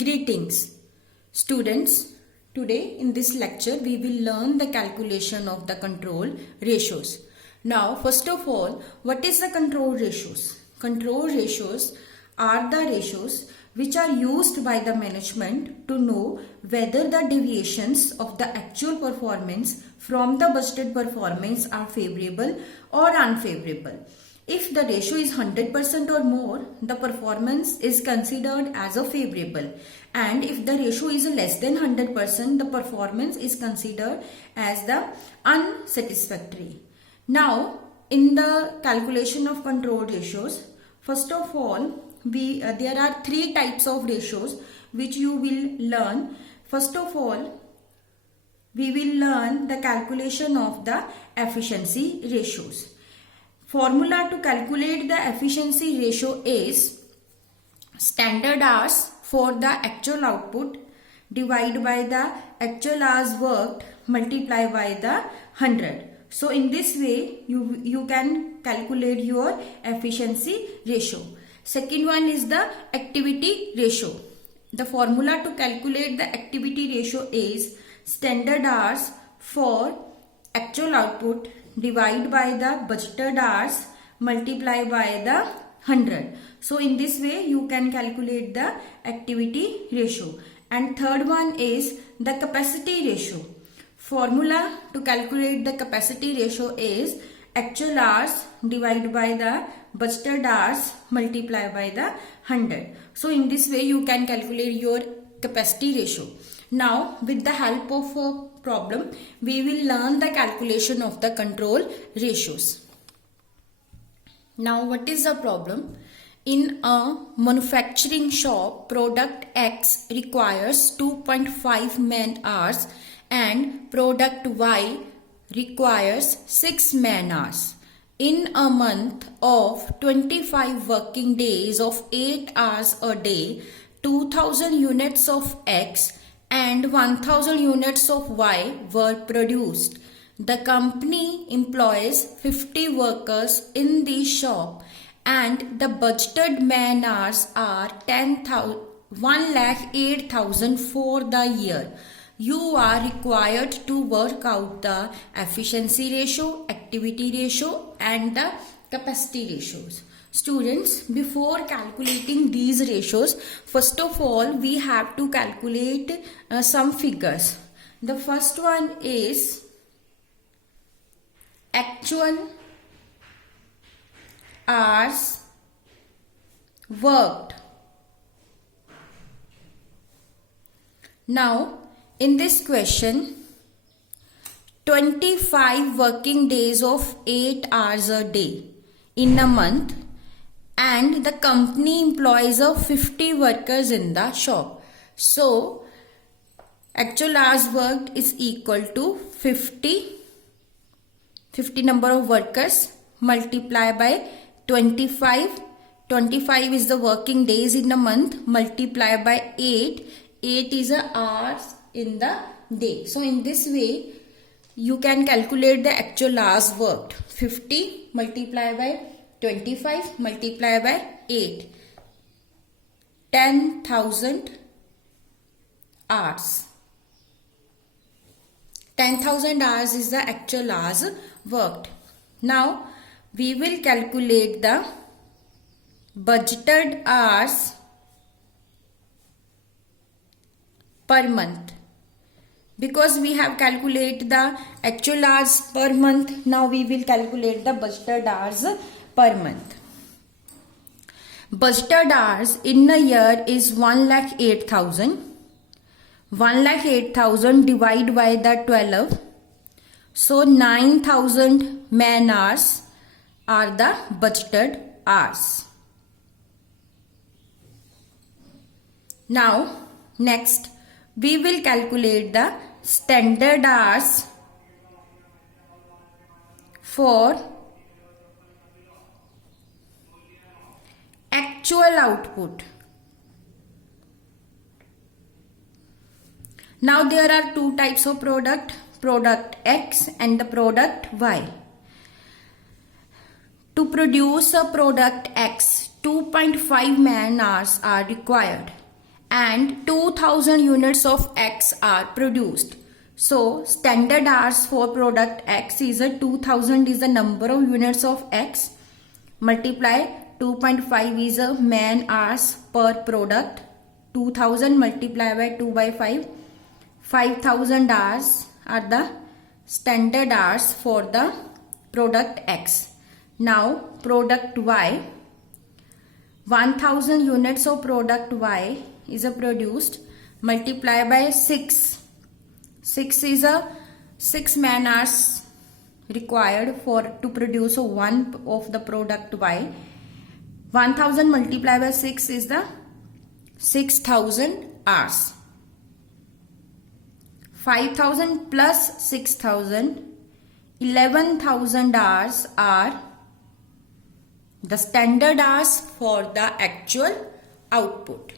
Greetings, students. Today in this lecture we will learn the calculation of the control ratios. Now, first of all, what is the control ratios? Control ratios are the ratios which are used by the management to know whether the deviations of the actual performance from the budgeted performance are favorable or unfavorable. If the ratio is 100% or more, the performance is considered as a favorable, and if the ratio is less than 100%, the performance is considered as the unsatisfactory. Now, in the calculation of control ratios, first of all, there are three types of ratios which you will learn. First of all, we will learn the calculation of the efficiency ratios. Formula to calculate the efficiency ratio is standard hours for the actual output divided by the actual hours worked multiplied by the 100. So in this way you can calculate your efficiency ratio. Second one is the activity ratio. The formula to calculate the activity ratio is standard hours for actual output divided by the budgeted hours multiplied by the 100. So in this way you can calculate the activity ratio. And third one is the capacity ratio. Formula to calculate the capacity ratio is actual hours divided by the budgeted hours multiplied by the 100. So in this way you can calculate your capacity ratio. Now, with the help of a problem, we will learn the calculation of the control ratios. Now, what is the problem? In a manufacturing shop, product X requires 2.5 man hours and product Y requires 6 man hours. In a month of 25 working days of 8 hours a day, 2000 units of X and 1000 units of Y were produced. The company employs 50 workers in the shop and the budgeted man hours are 1,08,000 for the year. You are required to work out the efficiency ratio, activity ratio and the capacity ratios. Students, before calculating these ratios, first of all we have to calculate some figures. The first one is actual hours worked. Now, in this question, 25 working days of 8 hours a day in a month, and the company employs 50 workers in the shop. So, actual hours worked is equal to 50 number of workers multiplied by 25. 25 is the working days in a month multiplied by 8. 8 is the hours in the day. So, in this way, you can calculate the actual hours worked. 50 multiplied by 25 multiplied by 8. 10,000 hours. 10,000 hours is the actual hours worked. Now, we will calculate the budgeted hours per month. Because we have calculated the actual hours per month, now we will calculate the budgeted hours per month. Budgeted hours in a year is 1,08,000. 1,08,000 divided by the 12. So 9,000 man hours are the budgeted hours. Now, next we will calculate the standard hours for actual output. Now there are two types of product X and the product Y. To produce a product X, 2.5 man hours are required and 2000 units of X are produced. So standard hours for product X is a 2000 is the number of units of X, multiply 2.5 is a man hours per product, 2000 multiplied by 2 by 5, 5000 hours are the standard hours for the product X. Now product Y, 1000 units of product Y is a produced, multiply by 6. 6 is a 6 man hours required for to produce one of the product Y. 1000 multiplied by 6 is the 6000 hours. 5000 plus 6000, 11,000 hours are the standard hours for the actual output.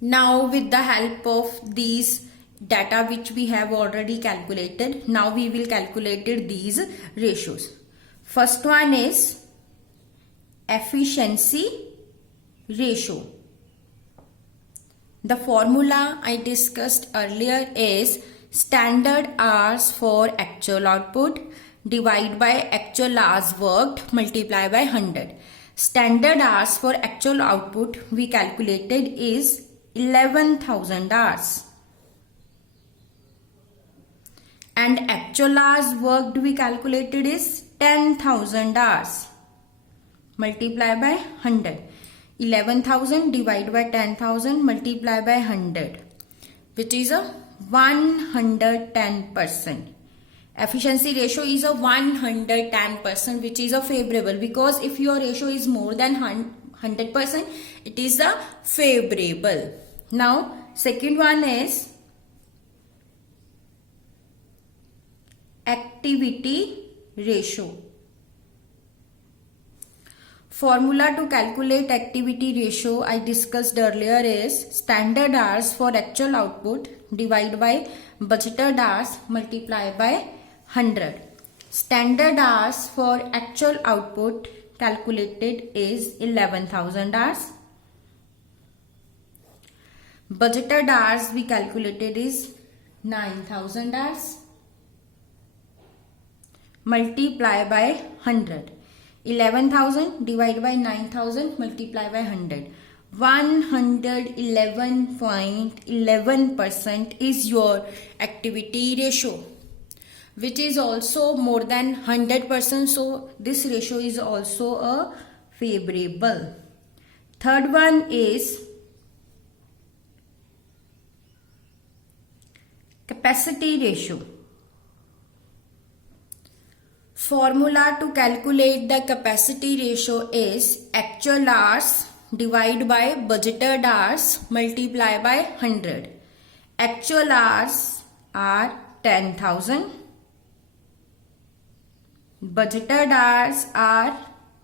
Now with the help of these data which we have already calculated, now we will calculate these ratios. First one is efficiency ratio. The formula I discussed earlier is standard hours for actual output divided by actual hours worked multiplied by 100. Standard hours for actual output we calculated is 11,000 hours. And actual hours worked we calculated is 10,000 hours. Multiply by 100. 11,000 divided by 10,000 multiply by 100, which is a 110%. Efficiency ratio is a 110%, which is a favorable, because if your ratio is more than 100%, it is a favorable. Now second one is activity ratio. Formula to calculate activity ratio I discussed earlier is standard hours for actual output divided by budgeted hours multiplied by 100. Standard hours for actual output calculated is 11,000 hours. Budgeted hours we calculated is 9,000 hours. Multiply by 100. 11,000 divided by 9,000 multiply by 100. 111.11% is your activity ratio, which is also more than 100%. So this ratio is also a favorable. Third one is capacity ratio. Formula to calculate the capacity ratio is actual hours divided by budgeted hours multiply by 100. Actual hours are 10,000. Budgeted hours are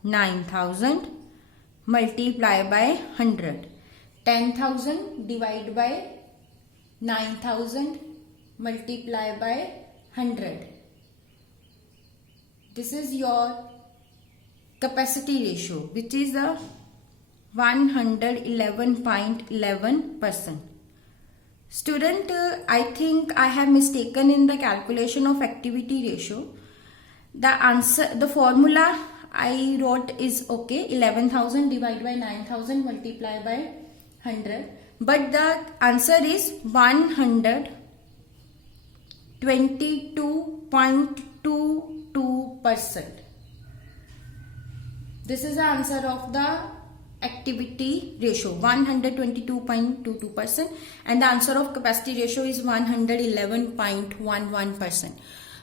9,000 multiply by 100. 10,000 divided by 9,000 multiply by 100. This is your capacity ratio, which is a 111.11%. Student, I think I have mistaken in the calculation of activity ratio. The formula I wrote is okay, 11,000 divided by 9,000 multiplied by 100. But the answer is 122.22%. This is the answer of the activity ratio, 122.22%, and the answer of capacity ratio is 111.11%.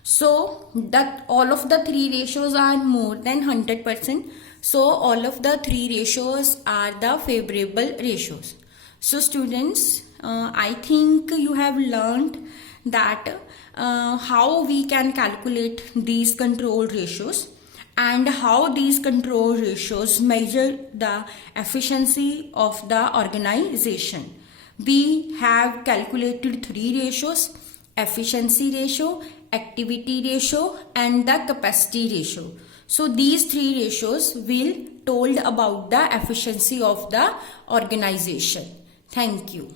So that all of the three ratios are more than 100%. So all of the three ratios are the favorable ratios. So students, I think you have learned that how we can calculate these control ratios and how these control ratios measure the efficiency of the organization. We have calculated three ratios: efficiency ratio, activity ratio, and the capacity ratio. So these three ratios will told about the efficiency of the organization. Thank you.